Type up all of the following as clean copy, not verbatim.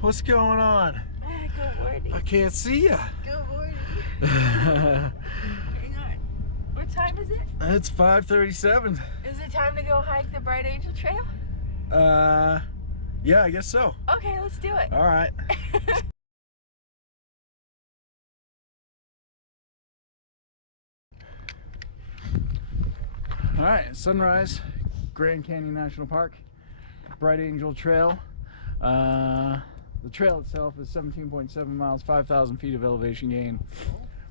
What's going on? Good morning. I can't see you. Good morning. Hang on. What time is it? It's 5:37. Is it time to go hike the Bright Angel Trail? Yeah, I guess so. Okay, let's do it. All right. All right, sunrise, Grand Teton National Park, Bright Angel Trail. The trail itself is 17.7 miles, 5,000 feet of elevation gain.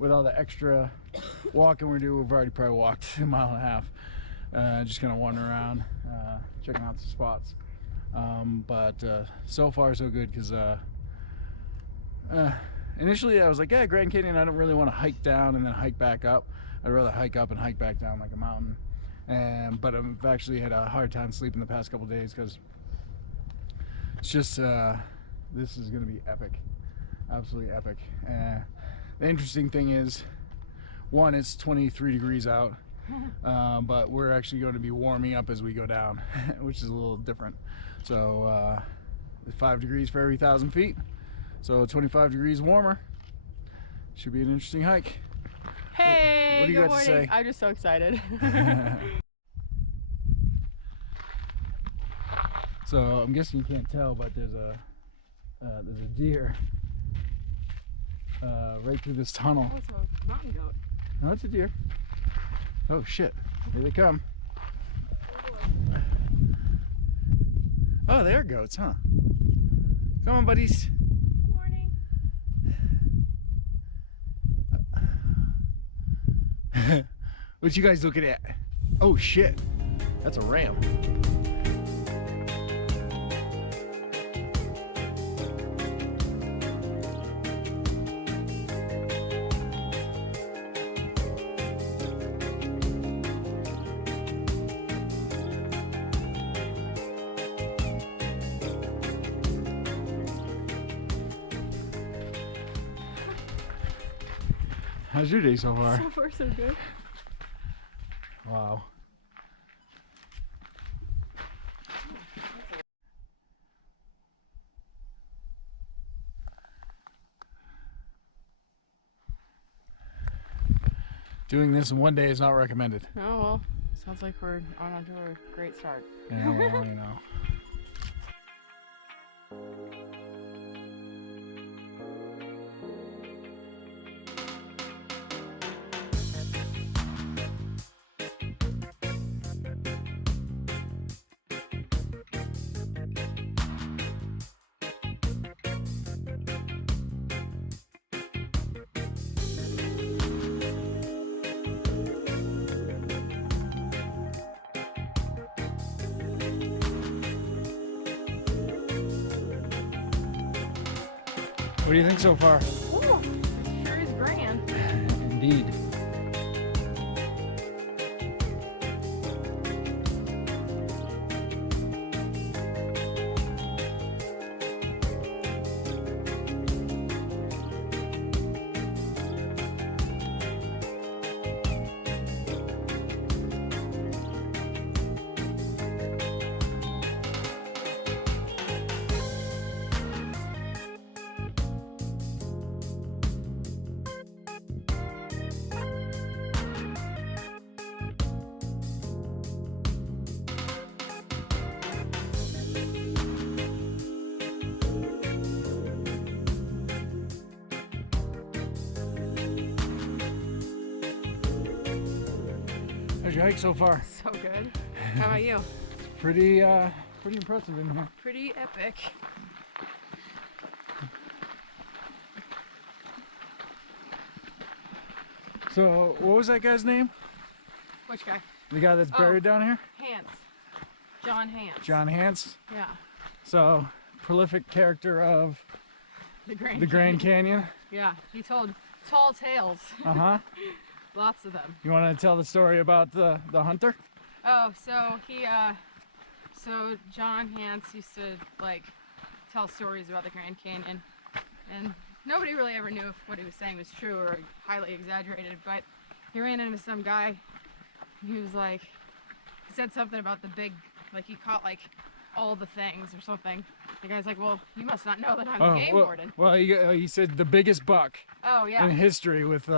With all the extra walking we're doing, we've already probably walked a mile and a half. Just kind of wandering around, checking out some spots. But so far so good, because initially I was like, yeah, Grand Canyon, I don't really want to hike down and then hike back up. I'd rather hike up and hike back down like a mountain. But I've actually had a hard time sleeping the past couple days, because it's just this is going to be epic, absolutely epic. The interesting thing is, one, it's 23 degrees out, but we're actually going to be warming up as we go down, which is a little different. So 5 degrees for every 1,000 feet, so 25 degrees warmer. Should be an interesting hike. Hey, what do you good got to morning. say? I'm just so excited. So I'm guessing you can't tell, but there's a deer right through this tunnel. Oh, it's a mountain goat. No, it's a deer. Oh shit! Here they come. Oh, they're goats, huh? Come on, buddies. Good morning. What you guys looking at? Oh shit! That's a ram. How's your day so far? So far, so good. Wow. Doing this in one day is not recommended. Oh, well, sounds like we're on to a great start. Yeah, well, you know. What do you think so far? Ooh, sure is grand. Indeed. How's your hike so far? So good. How about you? Pretty impressive in here. Pretty epic. So, what was that guy's name? Which guy? The guy that's buried down here? Hans. John Hans. John Hans. Yeah. So, prolific character of The Grand the Grand Canyon. Canyon. Yeah, he told tall tales. Uh-huh. Lots of them. You want to tell the story about the hunter? Oh, so so John Hans used to like tell stories about the Grand Canyon, and nobody really ever knew if what he was saying was true or highly exaggerated, but he ran into some guy who was like, he said something about the big, like he caught like all the things or something. The guy's like, well, you must not know that I'm the game warden. Well, he said the biggest buck Oh, yeah. in history with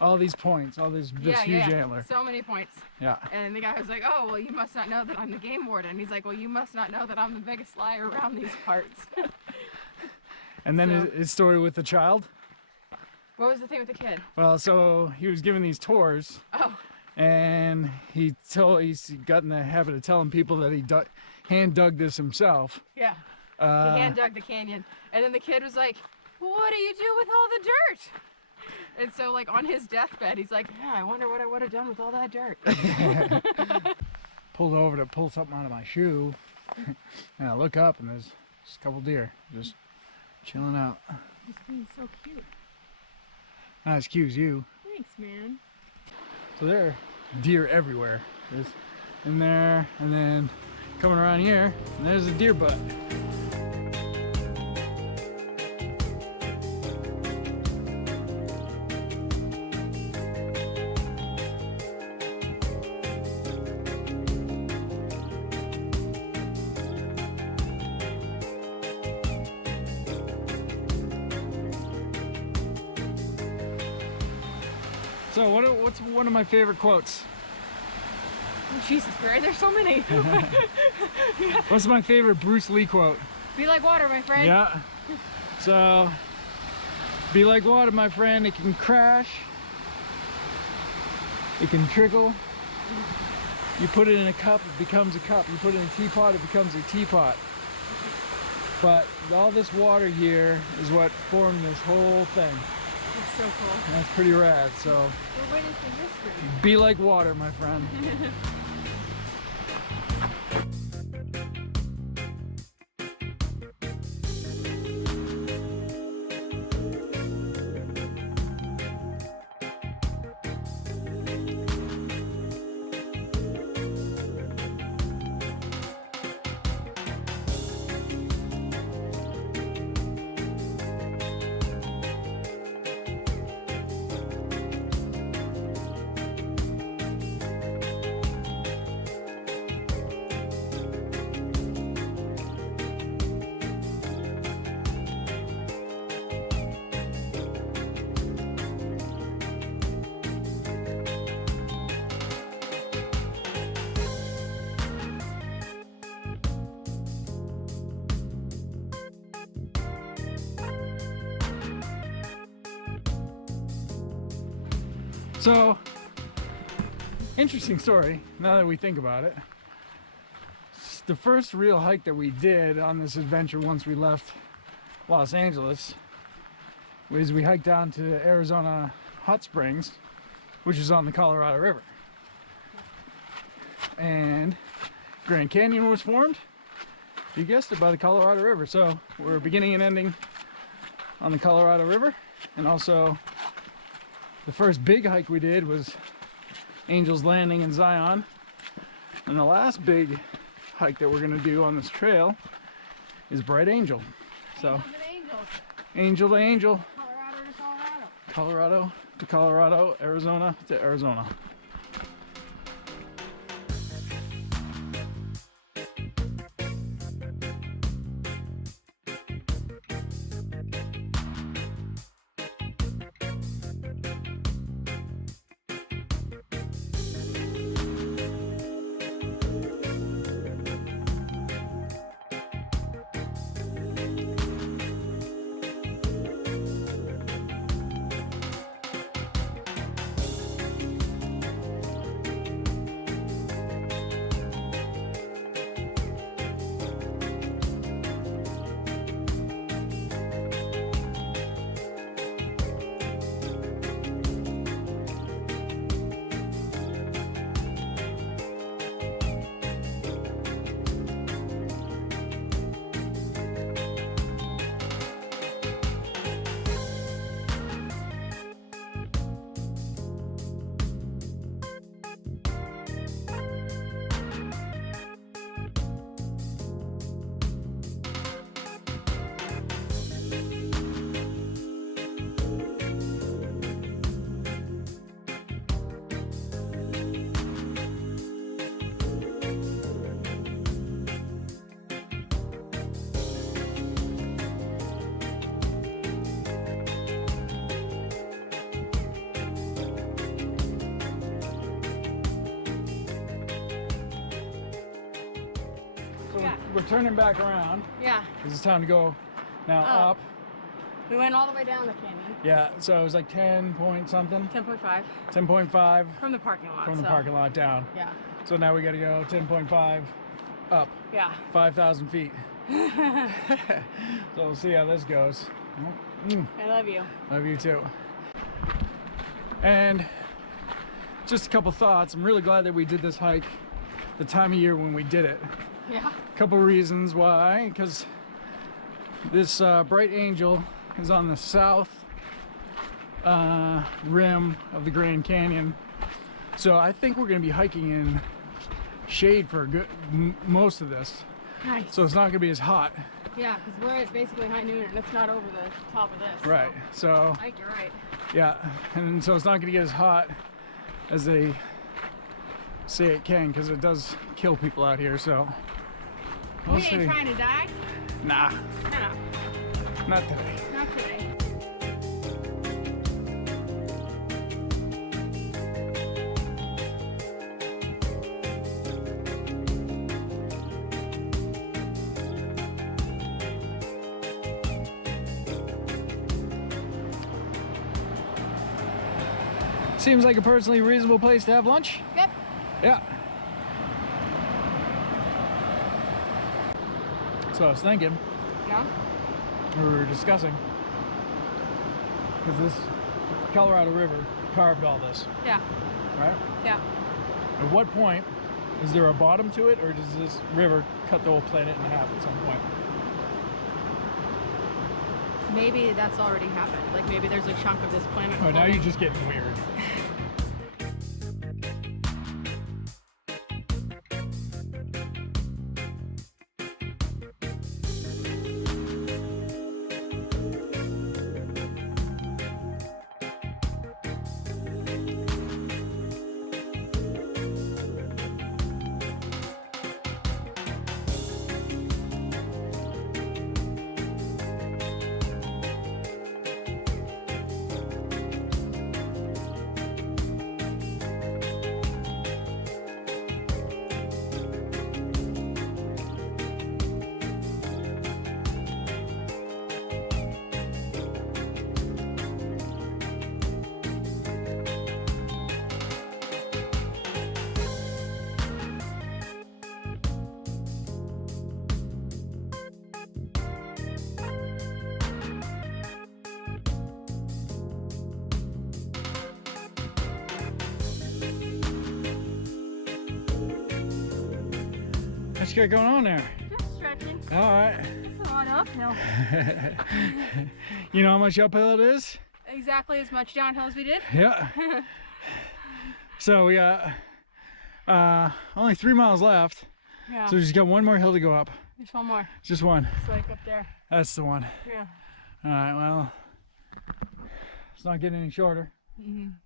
all these points, all this huge antler. So many points. Yeah. And the guy was like, oh, well, you must not know that I'm the game warden. And he's like, well, you must not know that I'm the biggest liar around these parts. And then his story with the child. What was the thing with the kid? Well, so he was giving these tours. Oh. And he's got in the habit of telling people that he hand dug this himself. Yeah. He hand dug the canyon. And then the kid was like, well, what do you do with all the dirt? And so, like, on his deathbed, he's like, yeah, I wonder what I would have done with all that dirt. Pulled over to pull something out of my shoe. And I look up and there's just a couple deer just chilling out. This being so cute. Not as cute as you. Thanks, man. So there are deer everywhere. There's in there, and then coming around here, and there's a deer butt. So what's one of my favorite quotes? Oh, Jesus, Barry, there's so many. What's my favorite Bruce Lee quote? Be like water, my friend. Yeah. So, be like water, my friend. It can crash. It can trickle. You put it in a cup, it becomes a cup. You put it in a teapot, it becomes a teapot. But all this water here is what formed this whole thing. It's so cool. And that's pretty rad, so. We're waiting for history. Be like water, my friend. So, interesting story, now that we think about it. The first real hike that we did on this adventure once we left Los Angeles was we hiked down to Arizona Hot Springs, which is on the Colorado River. And Grand Canyon was formed, you guessed it, by the Colorado River. So we're beginning and ending on the Colorado River. And also the first big hike we did was Angel's Landing in Zion. And the last big hike that we're gonna do on this trail is Bright Angel. So, Angels and angels. Angel to Angel. Colorado to Colorado. Colorado to Colorado, Arizona to Arizona. we're turning back around. Yeah. It's time to go now up. We went all the way down the canyon. Yeah, so it was like 10 point something. 10.5. 10.5. From the parking lot. From the parking lot down. Yeah. So now we got to go 10.5 up. Yeah. 5,000 feet. So we'll see how this goes. I love you. Love you too. And just a couple thoughts. I'm really glad that we did this hike the time of year when we did it. Yeah. A couple reasons why. Because this bright angel is on the south rim of the Grand Canyon. So I think we're going to be hiking in shade for most of this. Nice. So it's not going to be as hot. Yeah, because we're at basically high noon and it's not over the top of this. Right. So I think you're right. yeah, and so it's not going to get as hot as they say it can, because it does kill people out here. So we'll see. Ain't trying to die. Nah. No. Not today. Not today. Seems like a personally reasonable place to have lunch. Yep. Yeah. So I was thinking, Yeah. we were discussing, because this Colorado River carved all this, Yeah. right? Yeah. At what point is there a bottom to it, or does this river cut the whole planet in half at some point? Maybe that's already happened. Like maybe there's a chunk of this planet. Oh, now you're just getting weird. What you got going on there? Just stretching. All right. It's a lot uphill. You know how much uphill it is? Exactly as much downhill as we did. Yeah. So we got only 3 miles left. Yeah. So we just got one more hill to go up. There's one more. Just one. It's like up there. That's the one. Yeah. All right, well, it's not getting any shorter.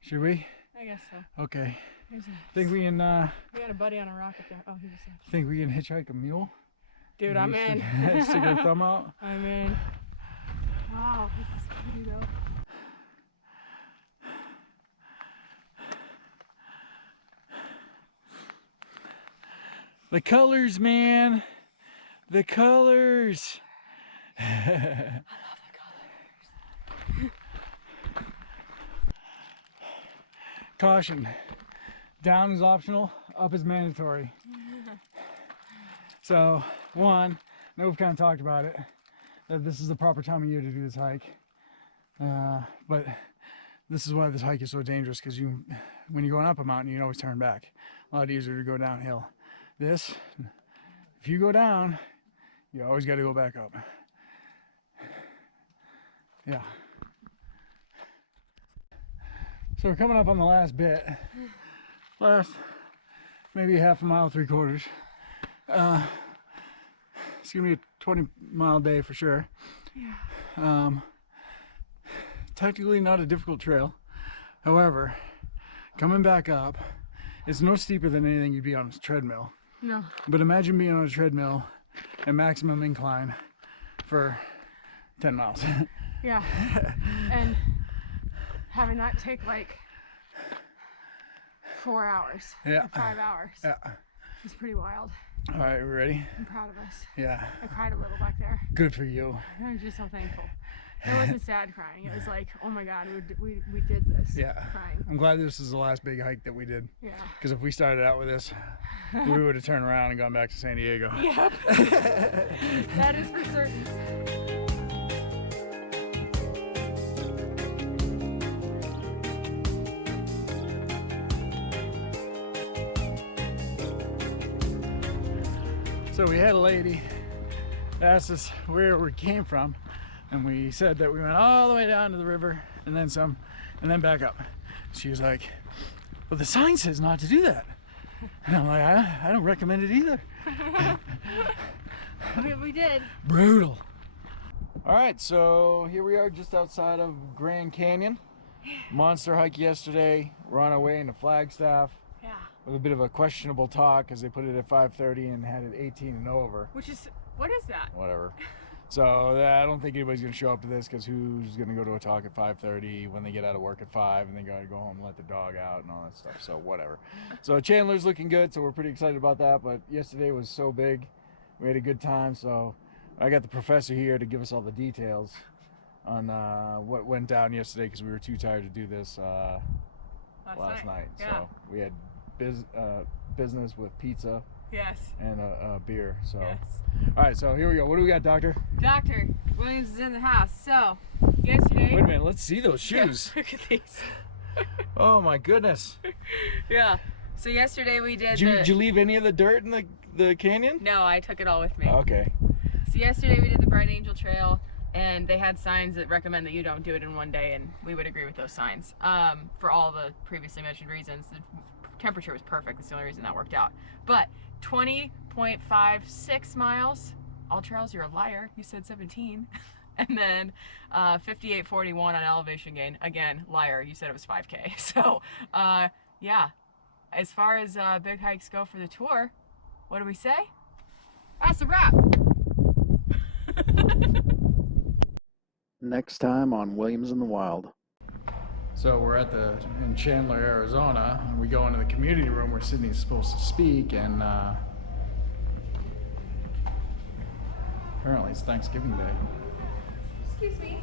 Should we? I guess so. Okay. There's Think we can we got a buddy on a rock up there. Oh, he was there. think we can hitchhike a mule? Dude, I'm in. Stick our thumb out. I'm in. Wow, this is pretty though. The colors, man. The colors. I love the colors. Caution. Down is optional, up is mandatory. So, one, I know we've kind of talked about it, that this is the proper time of year to do this hike. But this is why this hike is so dangerous, because when you're going up a mountain, you can always turn back. A lot easier to go downhill. This, if you go down, you always got to go back up. Yeah. So we're coming up on the last bit. Last maybe half a mile, 3/4. It's gonna be a 20-mile day for sure. Yeah. Technically not a difficult trail. However, coming back up, it's no steeper than anything you'd be on a treadmill. No. But imagine being on a treadmill at maximum incline for 10 miles. Yeah. And having that take like 4 hours. Yeah. Or 5 hours. Yeah. It's pretty wild. All right, we ready? I'm proud of us. Yeah. I cried a little back there. Good for you. I'm just so thankful. It wasn't sad crying. It was like, oh my God, we did this. Yeah. Crying. I'm glad this is the last big hike that we did. Yeah. Because if we started out with this, we would have turned around and gone back to San Diego. Yep. That is for certain. So we had a lady ask us where we came from, and we said that we went all the way down to the river and then some, and then back up. She was like, well, the sign says not to do that. And I'm like, I don't recommend it either. We did. Brutal. All right, so here we are just outside of Grand Canyon. Monster hike yesterday. We're on our way into Flagstaff. Yeah. With a bit of a questionable talk because they put it at 5:30 and had it 18 and over. Which is, what is that? Whatever. So I don't think anybody's gonna show up to this because who's gonna go to a talk at 5:30 when they get out of work at 5 and they gotta go home and let the dog out and all that stuff. So whatever. So Chandler's looking good, so we're pretty excited about that. But yesterday was so big, we had a good time. So I got the professor here to give us all the details on what went down yesterday because we were too tired to do this last night. Yeah. So we had business with pizza. Yes. And a beer. So. Yes. All right. So here we go. What do we got, Doctor? Dr. Williams is in the house. So yesterday. Wait a minute. Let's see those shoes. Yeah, look at these. Oh my goodness. Yeah. So yesterday we did. Did you leave any of the dirt in the canyon? No, I took it all with me. Okay. So yesterday we did the Bright Angel Trail, and they had signs that recommend that you don't do it in one day, and we would agree with those signs. For all the previously mentioned reasons. The temperature was perfect. That's the only reason that worked out. But 20.56 miles. All trails, you're a liar. You said 17. And then 58.41 on elevation gain. Again, liar. You said it was 5K. So yeah. As far as big hikes go for the tour, what do we say? That's a wrap. Next time on Williams in the Wild. So we're in Chandler, Arizona, and we go into the community room where Sydney's supposed to speak, and apparently it's Thanksgiving Day. Excuse me.